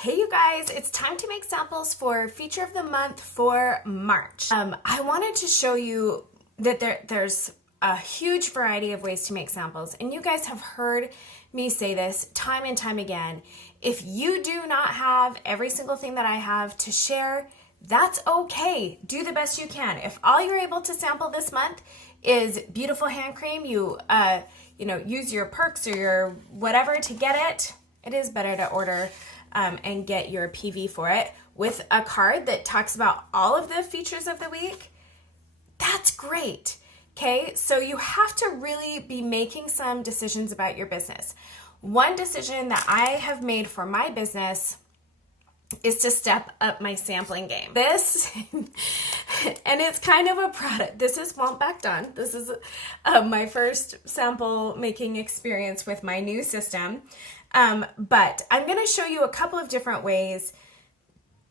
Hey you guys, it's time to make samples for feature of the month for March. I wanted to show you that there's a huge variety of ways to make samples, and you guys have heard me say this time and time again. If you do not have every single thing that I have to share, that's okay. Do the best you can. If all you're able to sample this month is beautiful hand cream, you use your perks or your whatever to get it. It is better to order and get your PV for it with a card that talks about all of the features of the week. That's great. Okay, so you have to really be making some decisions about your business. One decision that I have made for my business is to step up my sampling game. This, and it's kind of a product. This is Won't Back Done. This is my first sample making experience with my new system. But I'm going to show you a couple of different ways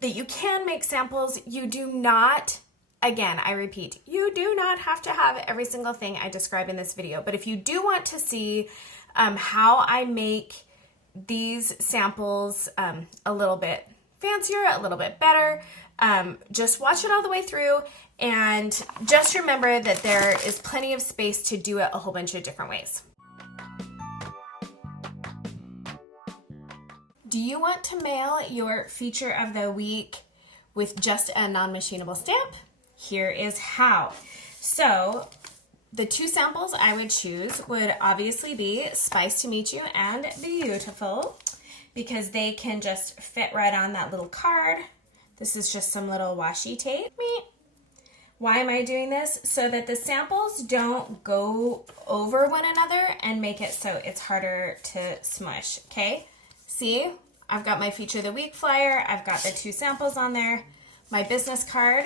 that you can make samples. You do not, again, I repeat, you do not have to have every single thing I describe in this video. But if you do want to see how I make these samples a little bit fancier, a little bit better, just watch it all the way through, and just remember that there is plenty of space to do it a whole bunch of different ways. Do you want to mail your feature of the week with just a non-machinable stamp? Here is how. So the two samples I would choose would obviously be Spice to Meet You and Beautiful, because they can just fit right on that little card. This is just some little washi tape. Why am I doing this? So that the samples don't go over one another and make it so it's harder to smush, okay? See, I've got my feature of the week flyer. I've got the two samples on there. My business card.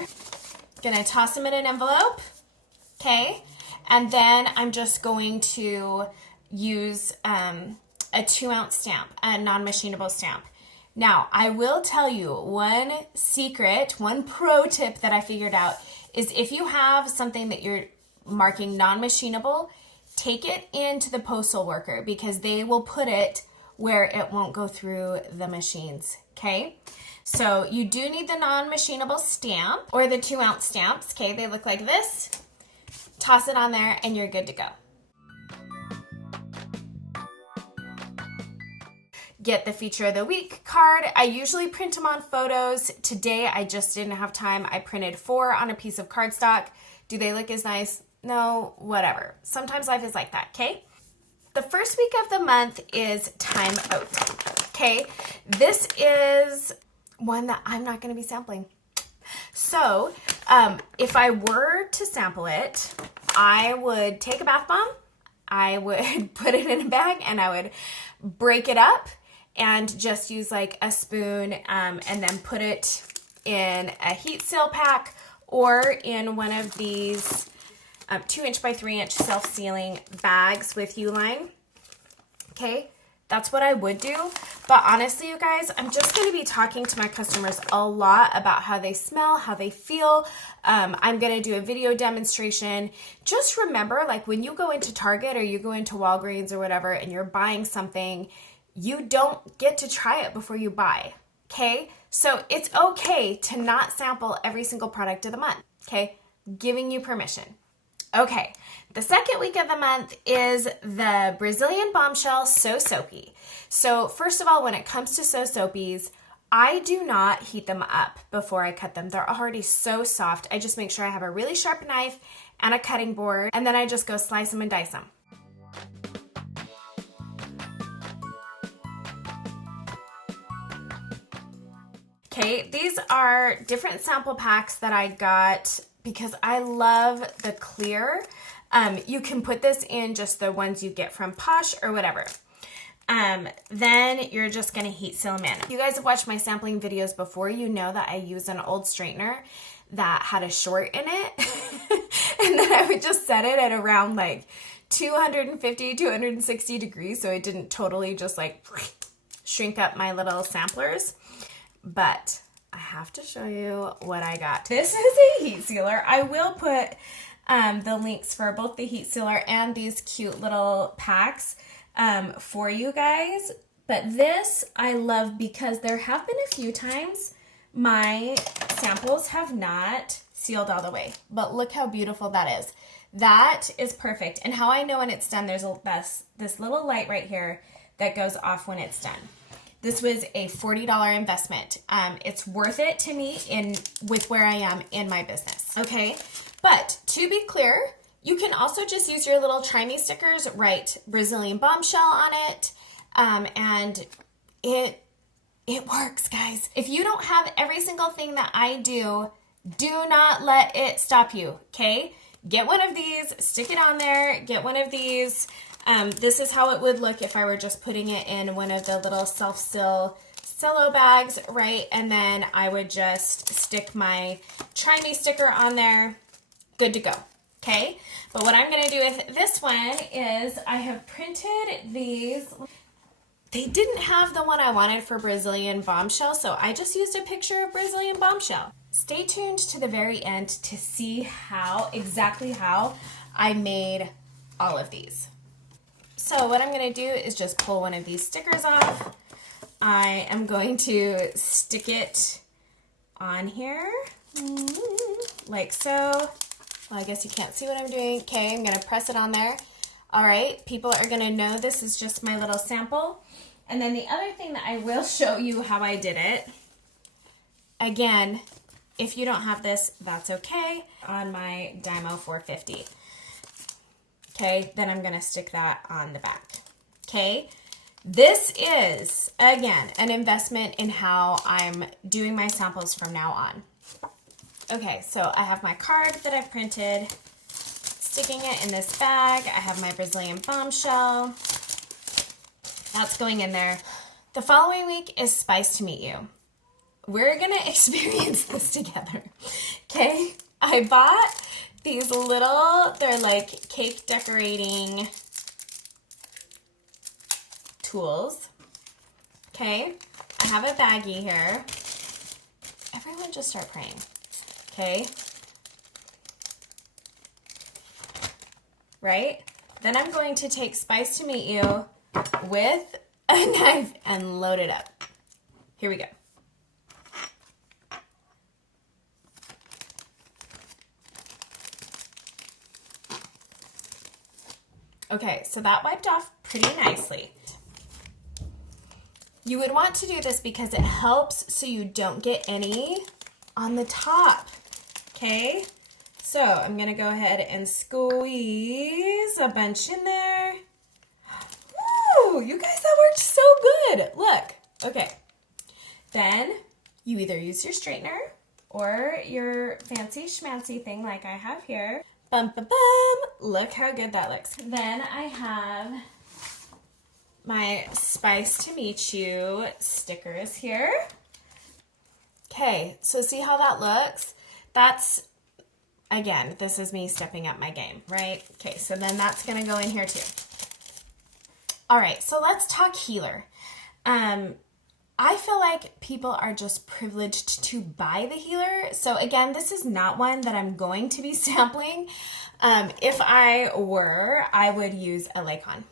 Gonna toss them in an envelope, okay? And then I'm just going to use a 2-ounce stamp, a non-machinable stamp. Now, I will tell you one secret, one pro tip that I figured out is if you have something that you're marking non-machinable, take it into the postal worker because they will put it where it won't go through the machines, okay? So you do need the non-machinable stamp or the 2-ounce stamps, okay? They look like this. Toss it on there and you're good to go. Get the feature of the week card. I usually print them on photos. Today I just didn't have time. I printed 4 on a piece of cardstock. Do they look as nice? No, whatever. Sometimes life is like that, okay? The first week of the month is Time Out, okay? This is one that I'm not gonna be sampling. So if I were to sample it, I would take a bath bomb, I would put it in a bag, and I would break it up and just use like a spoon and then put it in a heat seal pack or in one of these 2-inch by 3-inch self-sealing bags with U-line. Okay, that's what I would do. But honestly, you guys, I'm just going to be talking to my customers a lot about how they smell, how they feel. I'm going to do a video demonstration. Just remember, like when you go into Target or you go into Walgreens or whatever and you're buying something, you don't get to try it before you buy, okay? So it's okay to not sample every single product of the month, okay? Giving you permission. Okay, the second week of the month is the Brazilian Bombshell So Soapy. So first of all, when it comes to So Soapies, I do not heat them up before I cut them. They're already so soft. I just make sure I have a really sharp knife and a cutting board, and then I just go slice them and dice them. Okay, these are different sample packs that I got because I love the clear. You can put this in just the ones you get from Posh or whatever. Then you're just gonna heat seal them in. If you guys have watched my sampling videos before, you know that I use an old straightener that had a short in it. And then I would just set it at around like 250, 260 degrees so it didn't totally just like shrink up my little samplers. But I have to show you what I got. This is a heat sealer. I will put the links for both the heat sealer and these cute little packs for you guys. But this I love because there have been a few times my samples have not sealed all the way. But look how beautiful that is. That is perfect. And how I know when it's done, there's this little light right here that goes off when it's done. This was a $40 investment. It's worth it to me with where I am in my business, okay? But to be clear, you can also just use your little Try Me stickers, write Brazilian bombshell on it, and it works, guys. If you don't have every single thing that I do not let it stop you, okay? Get one of these, stick it on there, get one of these. This is how it would look if I were just putting it in one of the little self-seal cello bags, right? And then I would just stick my Try Me sticker on there, good to go, okay? But what I'm gonna do with this one is I have printed these. They didn't have the one I wanted for Brazilian bombshell, so I just used a picture of Brazilian bombshell. Stay tuned to the very end to see exactly how I made all of these. So what I'm going to do is just pull one of these stickers off. I am going to stick it on here like so. Well, I guess you can't see what I'm doing. Okay, I'm going to press it on there. All right, people are going to know this is just my little sample. And then the other thing that I will show you how I did it, again, if you don't have this, that's okay, on my Dymo 450. Okay, then I'm going to stick that on the back. Okay, this is, again, an investment in how I'm doing my samples from now on. Okay, so I have my card that I've printed, sticking it in this bag. I have my Brazilian bombshell. That's going in there. The following week is Spice to Meet You. We're gonna experience this together, okay? I bought these they're like cake decorating tools, okay? I have a baggie here. Everyone just start praying, okay? Right? Then I'm going to take Spice to Meet You with a knife and load it up. Here we go. Okay, so that wiped off pretty nicely. You would want to do this because it helps so you don't get any on the top, okay? So I'm gonna go ahead and squeeze a bunch in there. Woo, you guys, that worked so good. Look, okay. Then you either use your straightener or your fancy schmancy thing like I have here. Bum, bum, bum. Look how good that looks. Then I have my Spice to Meet You stickers here. Okay, so see how that looks? That's, again, this is me stepping up my game, right? Okay, so then that's gonna go in here too. All right, so let's talk healer. I feel like people are just privileged to buy the healer. So again, this is not one that I'm going to be sampling. If I were, I would use a Lakon.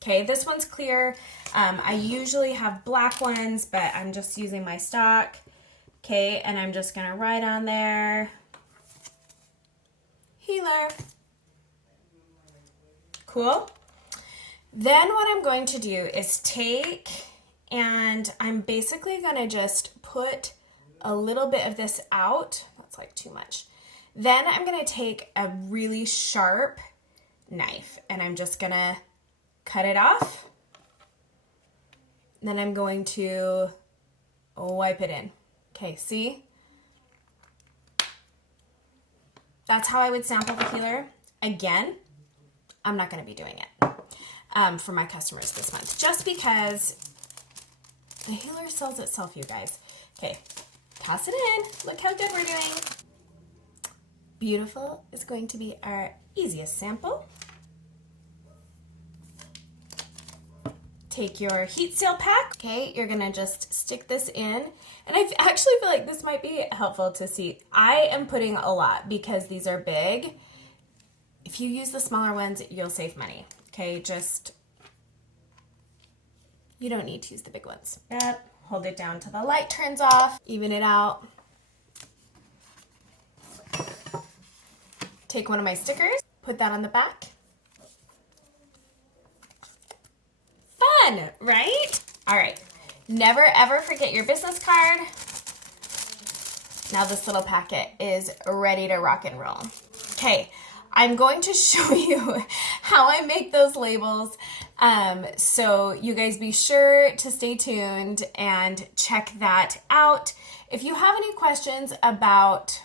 Okay, this one's clear. I usually have black ones, but I'm just using my stock. Okay, and I'm just gonna write on there, healer. Cool. Then what I'm going to do is take, and I'm basically gonna just put a little bit of this out. That's like too much. Then I'm gonna take a really sharp knife and I'm just gonna cut it off. Then I'm going to wipe it in. Okay, see? That's how I would sample the healer. Again, I'm not gonna be doing it for my customers this month, just because the healer sells itself, you guys. Okay, toss it in. Look how good we're doing. Beautiful is going to be our easiest sample. Take your heat seal pack. Okay, you're gonna just stick this in. And I actually feel like this might be helpful to see. I am putting a lot because these are big. If you use the smaller ones, you'll save money. Okay, just You don't need to use the big ones. Yep. Hold it down till the light turns off. Even it out. Take one of my stickers, put that on the back. Fun, right? All right. Never ever forget your business card. Now this little packet is ready to rock and roll. Okay, I'm going to show you how I make those labels. So you guys be sure to stay tuned and check that out. If you have any questions about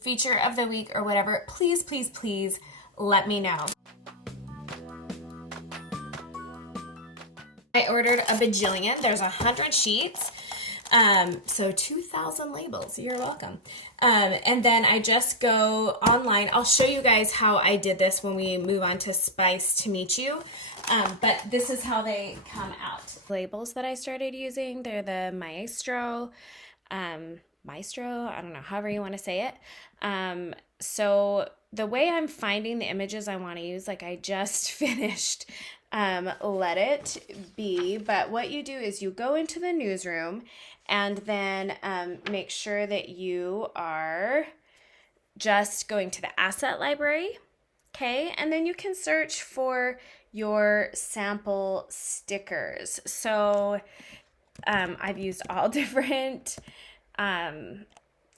feature of the week or whatever, please, please, please let me know. I ordered a bajillion. There's 100 sheets. So 2,000 labels. You're welcome. And then I just go online. I'll show you guys how I did this when we move on to Spice to Meet You. But this is how they come out. Labels that I started using, they're the Maestro, I don't know, however you want to say it. So the way I'm finding the images I want to use, like I just finished Let It Be, but what you do is you go into the newsroom and then make sure that you are just going to the asset library, okay? And then you can search for your sample stickers. So I've used all different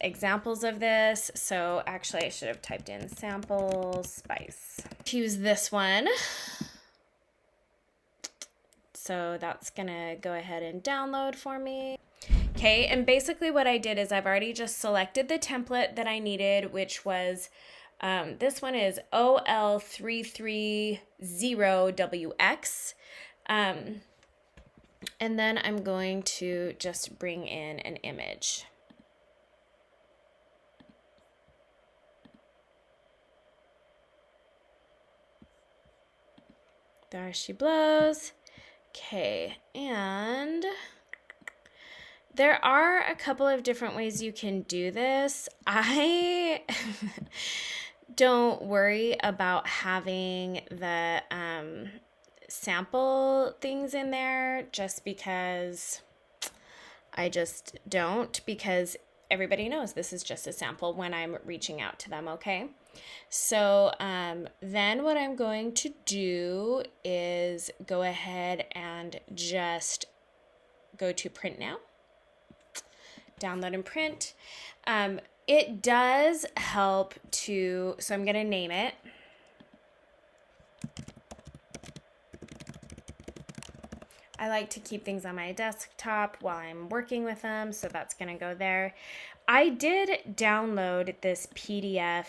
examples of this. So actually I should have typed in sample spice. Choose this one. So that's gonna go ahead and download for me. Okay, and basically what I did is I've already just selected the template that I needed, which was, this one is OL330WX. And then I'm going to just bring in an image. There she blows. Okay, and there are a couple of different ways you can do this. I don't worry about having the sample things in there just because I just don't, because everybody knows this is just a sample when I'm reaching out to them, okay? So then what I'm going to do is go ahead and just go to print now. Download and print. It does help to, so I'm going to name it. I like to keep things on my desktop while I'm working with them, so that's going to go there. I did download this PDF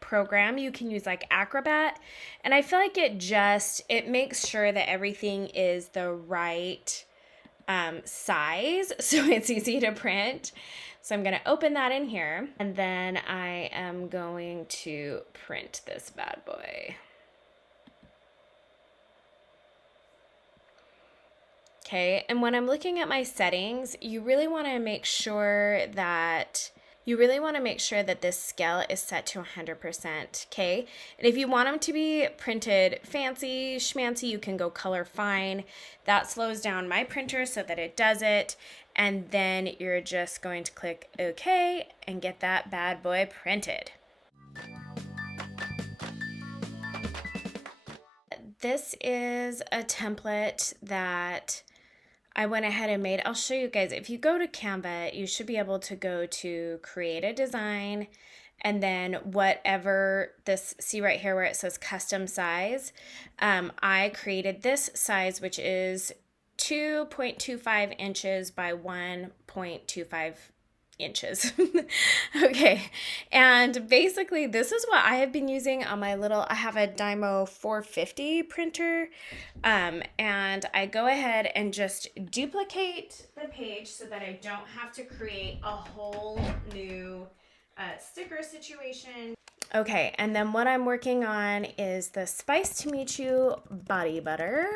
program. You can use like Acrobat, and I feel like it makes sure that everything is the right size, so it's easy to print. So I'm going to open that in here, and then I am going to print this bad boy. Okay, and when I'm looking at my settings, you really want to make sure that this scale is set to 100%, okay? And if you want them to be printed fancy schmancy, you can go color fine. That slows down my printer so that it does it. And then you're just going to click OK and get that bad boy printed. This is a template that I went ahead and made. I'll show you guys. If you go to Canva, you should be able to go to create a design, and then whatever this, see right here where it says custom size, I created this size, which is 2.25 inches by 1.25 inches. Okay, and basically this is what I have been using on my I have a Dymo 450 printer, and I go ahead and just duplicate the page so that I don't have to create a whole new sticker situation. Okay, and then what I'm working on is the Spice to Meet You body butter.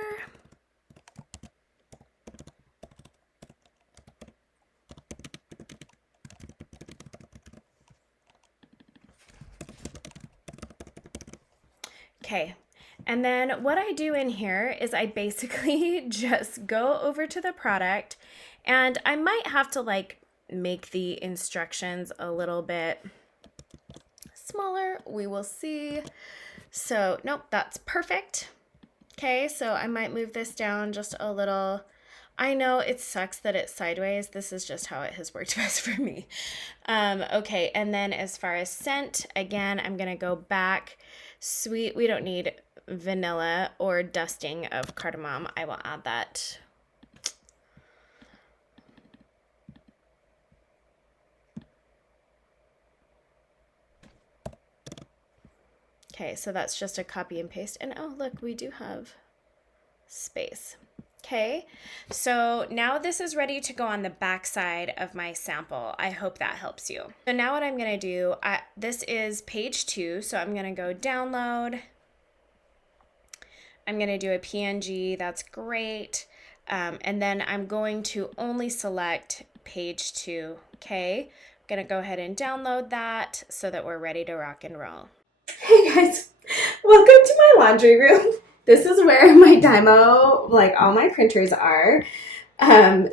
Okay, And then what I do in here is I basically just go over to the product, and I might have to like make the instructions a little bit smaller. We will see. So nope, that's perfect. Okay, so I might move this down just a little. I know it sucks that it's sideways. This is just how it has worked best for me. Okay, and then as far as scent, again, I'm gonna go back. Sweet, we don't need vanilla or dusting of cardamom. I will add that. Okay, so that's just a copy and paste. And oh, look, we do have space. Okay, so now this is ready to go on the back side of my sample. I hope that helps you. So now what I'm gonna do, this is page 2, so I'm gonna go download. I'm gonna do a PNG, that's great. And then I'm going to only select page 2, okay? I'm gonna go ahead and download that so that we're ready to rock and roll. Hey guys, welcome to my laundry room. This is where my Dymo, like all my printers are.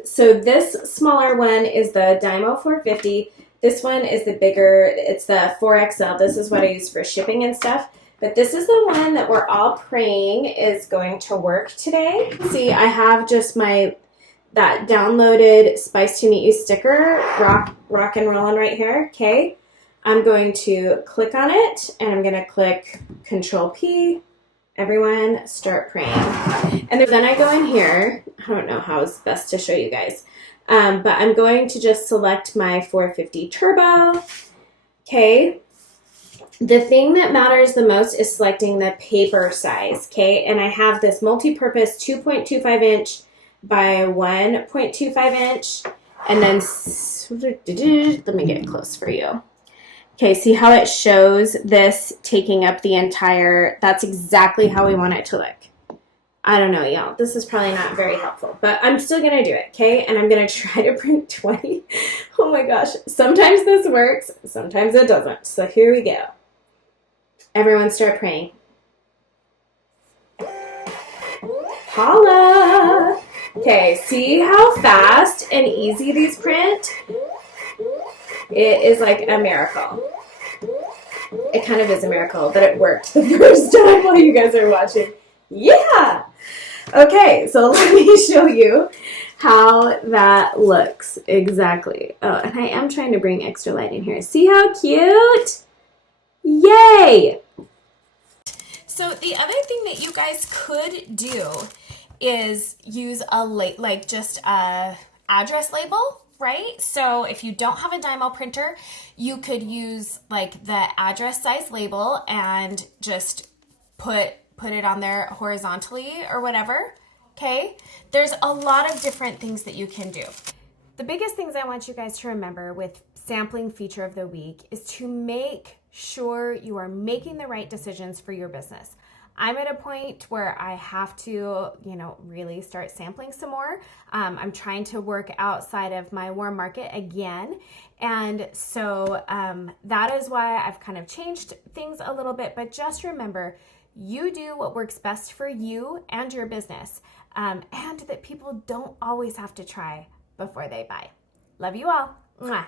So this smaller one is the Dymo 450. This one is the bigger, it's the 4XL. This is what I use for shipping and stuff. But this is the one that we're all praying is going to work today. See, I have just that downloaded Spice to Meet You sticker, rock and rolling right here, okay? I'm going to click on it, and I'm going to click Control P. Everyone start praying. And then I go in here. I don't know how it's best to show you guys. But I'm going to just select my 450 Turbo. Okay. The thing that matters the most is selecting the paper size. Okay. And I have this multi-purpose 2.25 inch by 1.25 inch. And then, let me get close for you. Okay, see how it shows this taking up the entire, that's exactly how we want it to look. I don't know, y'all. This is probably not very helpful, but I'm still going to do it, okay? And I'm going to try to print 20. Oh my gosh. Sometimes this works, sometimes it doesn't. So here we go. Everyone start praying. Holla! Okay, see how fast and easy these print? It is like a miracle. It kind of is a miracle that it worked the first time while you guys are watching. Yeah! Okay, so let me show you how that looks exactly. Oh, and I am trying to bring extra light in here. See how cute? Yay! So the other thing that you guys could do is use just a address label, right? So if you don't have a Dymo printer, you could use like the address size label and just put it on there horizontally or whatever, okay? There's a lot of different things that you can do. The biggest things I want you guys to remember with sampling feature of the week is to make sure you are making the right decisions for your business. I'm at a point where I have to, really start sampling some more. I'm trying to work outside of my warm market again. And so that is why I've kind of changed things a little bit. But just remember, you do what works best for you and your business. And that people don't always have to try before they buy. Love you all. Mwah.